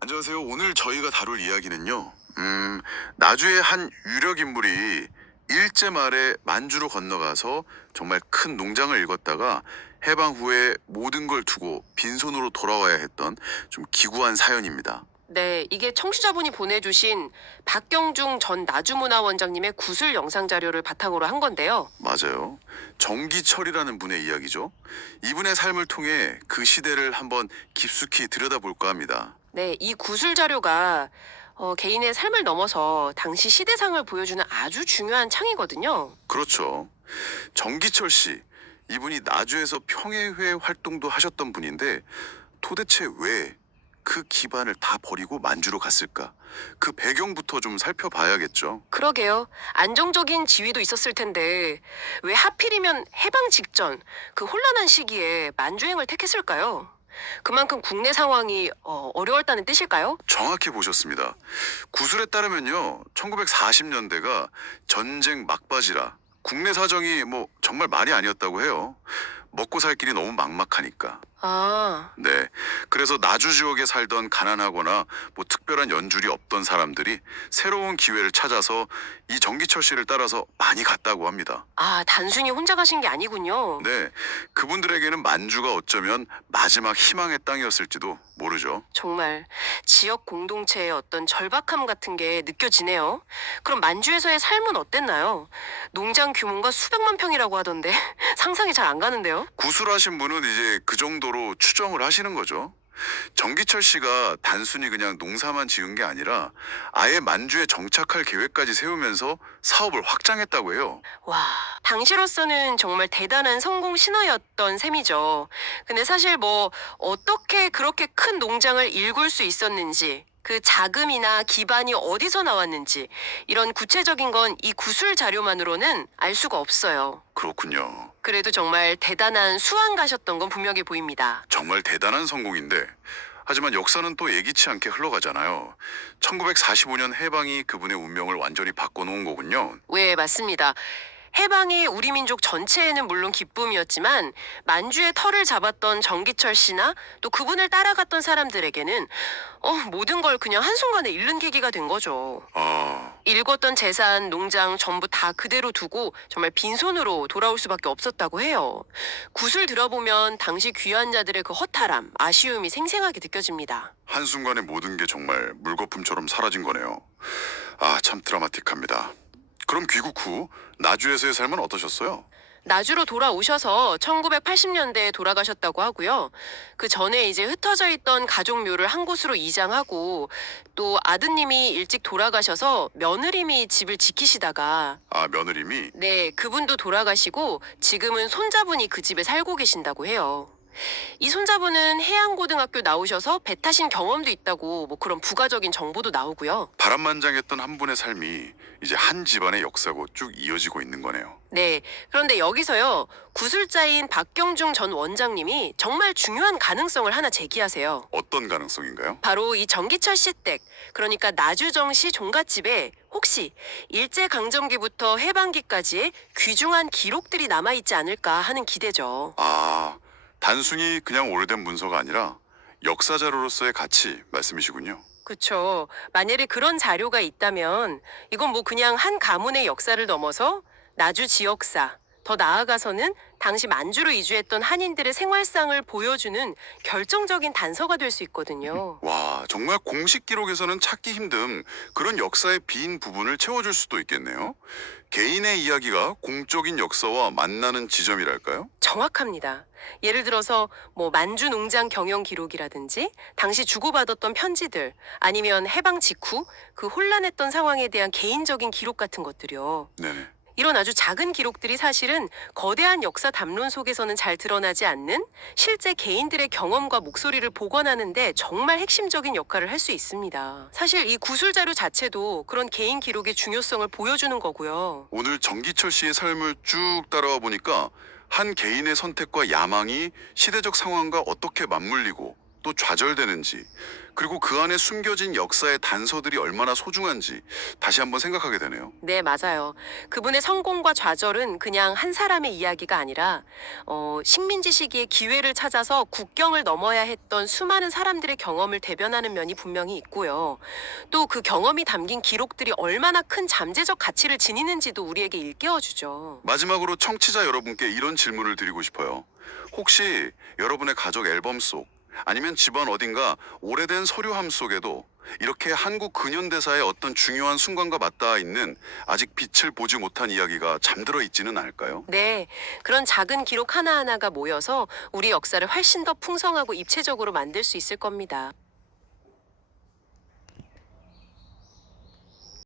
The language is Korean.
안녕하세요. 오늘 저희가 다룰 이야기는요. 나주의 한 유력 인물이 일제 말에 만주로 건너가서 정말 큰 농장을 읽었다가 해방 후에 모든 걸 두고 빈손으로 돌아와야 했던 좀 기구한 사연입니다. 네, 이게 청취자분이 보내주신 박경중 전 나주문화원장님의 구술 영상 자료를 바탕으로 한 건데요. 맞아요. 정기철이라는 분의 이야기죠. 이분의 삶을 통해 그 시대를 한번 깊숙이 들여다볼까 합니다. 네, 이 구술 자료가 개인의 삶을 넘어서 당시 시대상을 보여주는 아주 중요한 창이거든요. 그렇죠. 정기철 씨, 이분이 나주에서 평해회 활동도 하셨던 분인데 도대체 왜 그 기반을 다 버리고 만주로 갔을까? 그 배경부터 좀 살펴봐야겠죠. 그러게요. 안정적인 지위도 있었을 텐데 왜 하필이면 해방 직전 그 혼란한 시기에 만주행을 택했을까요? 그만큼 국내 상황이 어려웠다는 뜻일까요? 정확히 보셨습니다. 구술에 따르면요, 1940년대가 전쟁 막바지라 국내 사정이 뭐 정말 말이 아니었다고 해요. 먹고 살 길이 너무 막막하니까. 아, 네. 그래서 나주 지역에 살던 가난하거나 뭐 특별한 연줄이 없던 사람들이 새로운 기회를 찾아서 이 정기철 씨를 따라서 많이 갔다고 합니다. 단순히 혼자 가신 게 아니군요. 네. 그분들에게는 만주가 어쩌면 마지막 희망의 땅이었을지도 모르죠. 정말 지역 공동체의 어떤 절박함 같은 게 느껴지네요. 그럼 만주에서의 삶은 어땠나요? 농장 규모가 수백만 평이라고 하던데 상상이 잘 안 가는데요. 구술하신 분은 이제 그 정도로 추정을 하시는 거죠. 정기철 씨가 단순히 그냥 농사만 지은 게 아니라 아예 만주에 정착할 계획까지 세우면서 사업을 확장했다고 해요. 와, 당시로서는 정말 대단한 성공 신화였던 셈이죠. 근데 사실 뭐 어떻게 그렇게 큰 농장을 일굴 수 있었는지 그 자금이나 기반이 어디서 나왔는지 이런 구체적인 건 이 구술 자료만으로는 알 수가 없어요. 그렇군요. 그래도 정말 대단한 수완가셨던 건 분명해 보입니다. 정말 대단한 성공인데 하지만 역사는 또 예기치 않게 흘러가잖아요. 1945년 해방이 그분의 운명을 완전히 바꿔놓은 거군요. 왜 맞습니다. 해방이 우리 민족 전체에는 물론 기쁨이었지만 만주의 털을 잡았던 정기철 씨나 또 그분을 따라갔던 사람들에게는 모든 걸 그냥 한순간에 잃는 계기가 된 거죠. 아, 읽었던 재산, 농장 전부 다 그대로 두고 정말 빈손으로 돌아올 수밖에 없었다고 해요. 굿을 들어보면 당시 귀환 자들의 그 허탈함, 아쉬움이 생생하게 느껴집니다. 한순간에 모든 게 정말 물거품처럼 사라진 거네요. 아, 참 드라마틱합니다. 그럼 귀국 후 나주에서의 삶은 어떠셨어요? 나주로 돌아오셔서 1980년대에 돌아가셨다고 하고요. 그 전에 이제 흩어져 있던 가족 묘를 한 곳으로 이장하고 또 아드님이 일찍 돌아가셔서 며느님이 집을 지키시다가 아, 며느님이 네, 그분도 돌아가시고 지금은 손자분이 그 집에 살고 계신다고 해요. 이 손자분은 해양고등학교 나오셔서 배 타신 경험도 있다고 뭐 그런 부가적인 정보도 나오고요. 바람만장했던 한 분의 삶이 이제 한 집안의 역사고 쭉 이어지고 있는 거네요. 네. 그런데 여기서요, 구술자인 박경중 전 원장님이 정말 중요한 가능성을 하나 제기하세요. 어떤 가능성인가요? 바로 이 정기철 씨 댁, 그러니까 나주정시 종갓집에 혹시 일제강점기부터 해방기까지의 귀중한 기록들이 남아있지 않을까 하는 기대죠. 아, 단순히 그냥 오래된 문서가 아니라 역사 자료로서의 가치 말씀이시군요. 그쵸. 만약에 그런 자료가 있다면 이건 뭐 그냥 한 가문의 역사를 넘어서 나주 지역사, 더 나아가서는 당시 만주로 이주했던 한인들의 생활상을 보여주는 결정적인 단서가 될 수 있거든요. 와, 정말 공식 기록에서는 찾기 힘든 그런 역사의 빈 부분을 채워줄 수도 있겠네요. 개인의 이야기가 공적인 역사와 만나는 지점이랄까요? 정확합니다. 예를 들어서 뭐 만주 농장 경영 기록이라든지 당시 주고받았던 편지들 아니면 해방 직후 그 혼란했던 상황에 대한 개인적인 기록 같은 것들이요. 네네. 이런 아주 작은 기록들이 사실은 거대한 역사 담론 속에서는 잘 드러나지 않는 실제 개인들의 경험과 목소리를 복원하는데 정말 핵심적인 역할을 할 수 있습니다. 사실 이 구술 자료 자체도 그런 개인 기록의 중요성을 보여주는 거고요. 오늘 정기철 씨의 삶을 쭉 따라와 보니까 한 개인의 선택과 야망이 시대적 상황과 어떻게 맞물리고 또 좌절되는지, 그리고 그 안에 숨겨진 역사의 단서들이 얼마나 소중한지 다시 한번 생각하게 되네요. 네, 맞아요. 그분의 성공과 좌절은 그냥 한 사람의 이야기가 아니라 식민지 시기에 기회를 찾아서 국경을 넘어야 했던 수많은 사람들의 경험을 대변하는 면이 분명히 있고요. 또 그 경험이 담긴 기록들이 얼마나 큰 잠재적 가치를 지니는지도 우리에게 일깨워주죠. 마지막으로 청취자 여러분께 이런 질문을 드리고 싶어요. 혹시 여러분의 가족 앨범 속 아니면 집안 어딘가 오래된 서류함 속에도 이렇게 한국 근현대사의 어떤 중요한 순간과 맞닿아 있는 아직 빛을 보지 못한 이야기가 잠들어 있지는 않을까요? 네, 그런 작은 기록 하나하나가 모여서 우리 역사를 훨씬 더 풍성하고 입체적으로 만들 수 있을 겁니다.